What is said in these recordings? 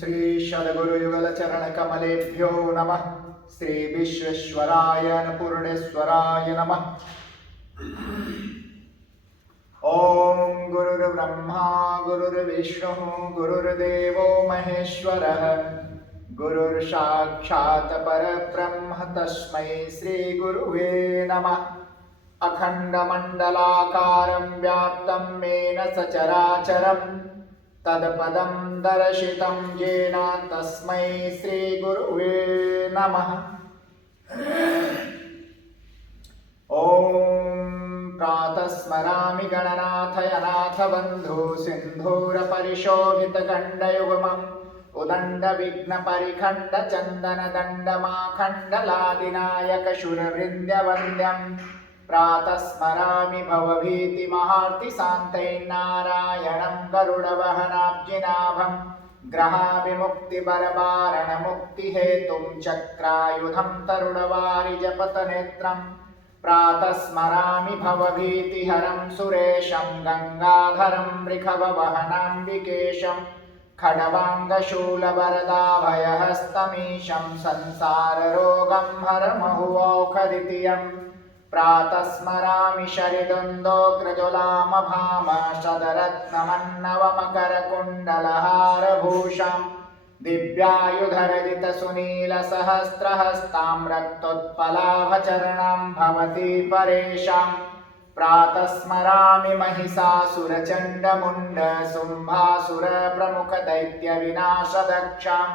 श्री सद्गुरुयुगलचरणकमलेभ्यो नमः। श्री विश्वेश्वराय अन्नपूर्णेश्वराय नमः। ओम गुरुर्ब्रह्मा गुरुर्विष्णुः गुरुर्देवो महेश्वरः गुरुर्साक्षात् परब्रह्म तस्मै श्री गुरुवे नमः। अखण्डमण्डलाकारं व्याप्तं येन सचराचरं तत्पदं दर्शितं येन तस्मै श्री गुरुवे नमः। ओम प्रातः स्मरामि गणनाथयनाथ बन्धु सिन्धूरपरिशोभितगण्डयुग्मम् उदण्डविघ्नपरिखण्डचन्दनदण्डमाखण्डलादिनायकशूरवृन्द्यवन्द्यम् प्रातः स्मरामि भवभीतिमहार्तिसान्तैर्नारायणं गरुडवहनाब्जिनाभं ग्रहाभिमुक्तिबरबारणमुक्तिहेतुं चक्रायुधं तरुणवारिजपतनेत्रम् प्रातः स्मरामि भवभीतिहरं सुरेशं गंगाधरं वृषभवहनाम्बिकेशं खड्वाङ्गशूलवरदाभयहस्तमीशं संसाररोगं हरमहुऔषधितियं प्रातः स्मरामि शरिदुन्दोग्रजलामभामशतरत्नमन्नवमकरकुण्डलहारभूषां दिव्यायुधरजितसुनीलसहस्रहस्तां रक्तोत्पलाभचरणां भवती परेशां प्रातः स्मरामि महिषासुरचण्डमुण्डशुम्भासुरप्रमुखदैत्यविनाशदक्षां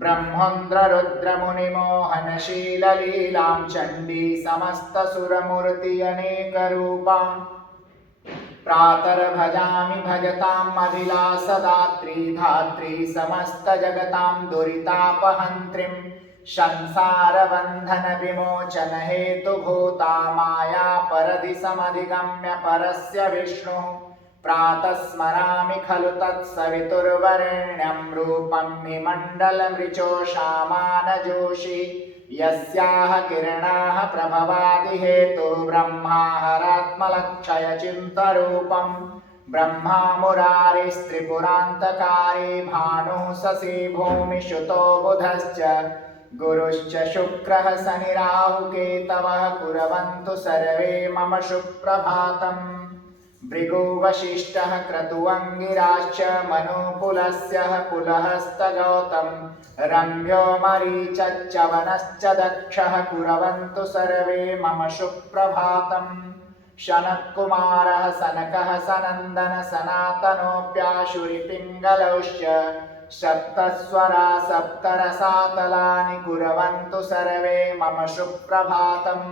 ब्रह्मोन्द्ररुद्रमुनिमोहनशीललीलां चण्डी समस्तसुरमूर्तिरनेकरूपां प्रातर्भजामि भजतां अभिलाषदात्री धात्री समस्तजगतां दुरितापहन्त्रीं संसारबन्धन विमोचन हेतुभूता माया परदिशमधिगम्य परस्य विष्णुः प्रातः स्मरामि खलु तत्सवितुर्वरेण्यं रूपं निमण्डलमृचोषामानजोषि यस्याः किरणाः प्रभवादिहेतु ब्रह्माहरात्मलक्षयचिन्तरूपं ब्रह्मा मुरारिस्त्रिपुरान्तकारी भानुः शशी भूमिसुतो बुधश्च गुरुश्च शुक्रः शनिराहुकेतवः कुर्वन्तु सर्वे मम सुप्रभातम् भृगुवशिष्ठः क्रतुवङ्गिराश्च मनुपुलस्य पुलहस्तगौतम रम्यो मरीचच्चवनश्च दक्षः कुर्वन्तु सर्वे मम सुप्रभातम् शनत्कुमारः सनकः सनन्दन सनातनोऽप्याशुरिपिङ्गलौश्च सप्तस्वरा सप्तरसातलानि कुर्वन्तु सर्वे मम सुप्रभातम्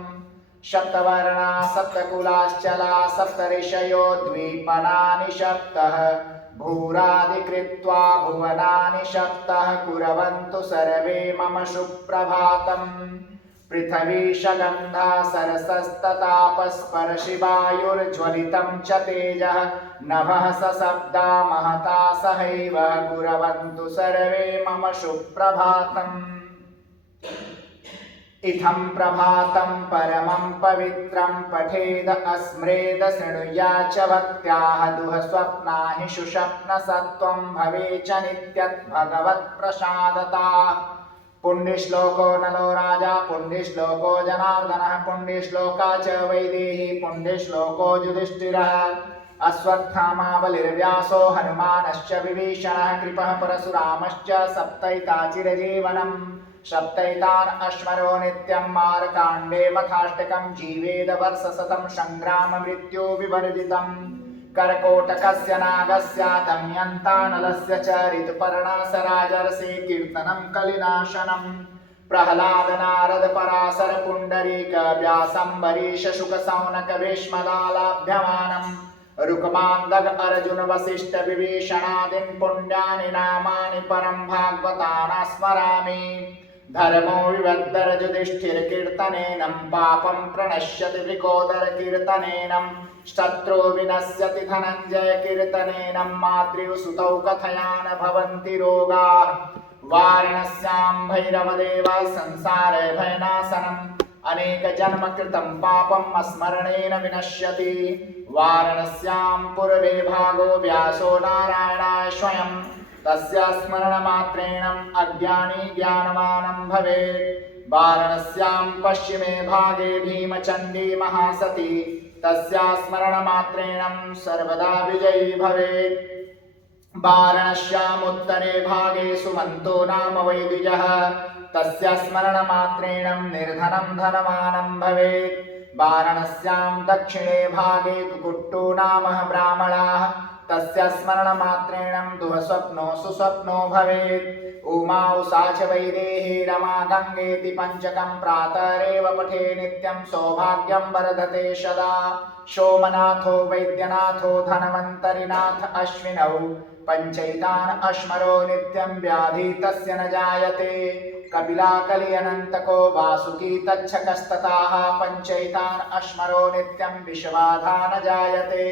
सप्तवर्णा सप्तकुलाश्चला सप्तऋषयो द्वीपनानि सप्तः भूरादिकृत्वा भुवनानि सप्तः कुर्वन्तु सर्वे मम सुप्रभातम् पृथिवी शगन्धा सरसस्ततापस्पर्शिवायुर्ज्वलितं च तेजः नभः सशब्दा महता सहैव कुर्वन्तु सर्वे मम सुप्रभातम् इत्थं प्रभातं परमं पवित्रं पठेद अस्मरेद शृणुया च भक्त्याः दुःस्वप्ना हि सुषप्नसत्त्वं भवे च नित्यद्भगवत्प्रसादता पुण्यश्लोको नलो राजा पुण्यश्लोको जनार्दनः पुण्यश्लोका च वैदेही पुण्यश्लोको युधिष्ठिरः अश्वत्थामा बलिर्व्यासो हनुमानश्च विभीषणः कृपः परशुरामश्च सप्तैता चिरजीवनम् सप्तैतान् अश्मरो नित्यं मारकाण्डे मथाष्टकं जीवेद वर्षशतं संग्राममृत्यो विवर्जितं कर्कोटकस्य नागस्य दमयन्तानलस्य च ऋतुपर्णसराजर्षे कीर्तनं कलिनाशनं प्रह्लाद नारद पराशर पुण्डरीक व्यासम्बरीश शुकशौनक भीष्मदालाभ्यमानं रुक्मान्दग अर्जुन वसिष्ठ विभीषणादीन् पुण्यानि नामानि परं भागवतान् स्मरामि धर्मो विवद्धर्जुधिष्ठिरकीर्तनेनं पापं प्रणश्यति वृकोदरकीर्तनेनं शत्रो विनश्यति धनञ्जयकीर्तनेनं मातृसुतौ कथया न भवन्ति रोगाः वाराणस्यां भैरवदेव संसारे भयनाशनम् अनेक जन्म कृतं पापम् स्मरणेन विनश्यति वाराणस्यां पूर्वे भागो व्यासो नारायणाय स्वयं तस्य स्मरणमात्रेण अज्ञानी ज्ञानवानं भवेत्। वाराणस्यां पश्चिमे भागे भीमचण्डी महासती तस्या स्मरणमात्रेण सर्वदा विजयी भवेत्। वाराणस्यामुत्तरे भागे सुमन्तो नाम वैद्यः तस्य स्मरणमात्रेण निर्धनं धनवानं भवेत्। वाराणस्यां दक्षिणे भागे कुकुट्टो नाम ब्राह्मणाः तस्य स्मरणमात्रेण दुःस्वप्नो सुस्वप्नो भवेत्। उमा उषा च वैदेही रमा गङ्गेति पञ्चकं प्रातरेव पठे नित्यं सौभाग्यं वर्धते सदा। सोमनाथो वैद्यनाथो धन्वन्तरिनाथ अश्विनौ पञ्चैतान् अश्मरो नित्यं व्याधि तस्य न जायते। कपिलाकलि अनन्तको वासुकी तच्छकस्तथाः पञ्चैतान् अश्मरो नित्यं विषबाधा न जायते।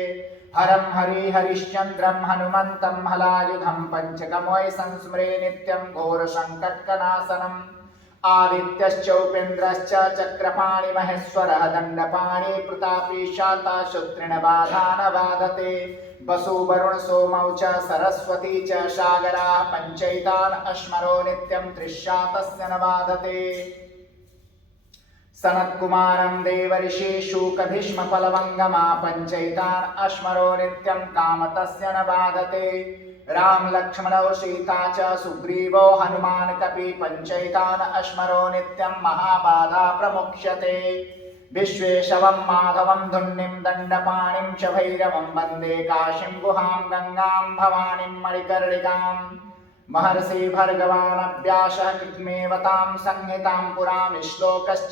हरं हरि हरिश्चन्द्रं हनुमन्तं हलायुधं पञ्चकं वै संस्मरे नित्यं घोरसङ्कटकनाशनम्। आदित्यश्चौपेन्द्रश्च चक्रपाणि महेश्वरः दण्डपाणि प्रतापी शाताशुत्रिणबाधा न बाधते। वसु वरुण सोमौ च सरस्वती च सागराः पञ्चैतान् अश्मरो नित्यं तृष्णा तस्य न बाधते। सनत्कुमारं देवर्षि शूकभीष्मफलवङ्गमा पञ्चैतान् अश्मरो नित्यं काम तस्य न बाधते। राम लक्ष्मणौ सीता च सुग्रीवो हनुमान् कपि पञ्चैतान् अश्मरो नित्यं महाबाधा प्रमुच्यते। विश्वेशवं माधवं धुन्निं दण्डपाणिं च भैरवं वन्दे काशीं गुहां गङ्गां भवानीं मणिकर्णिकाम्। महर्षि भर्गवानव्यासः कृत्स्नेव तां संहितां पुरां श्लोकश्च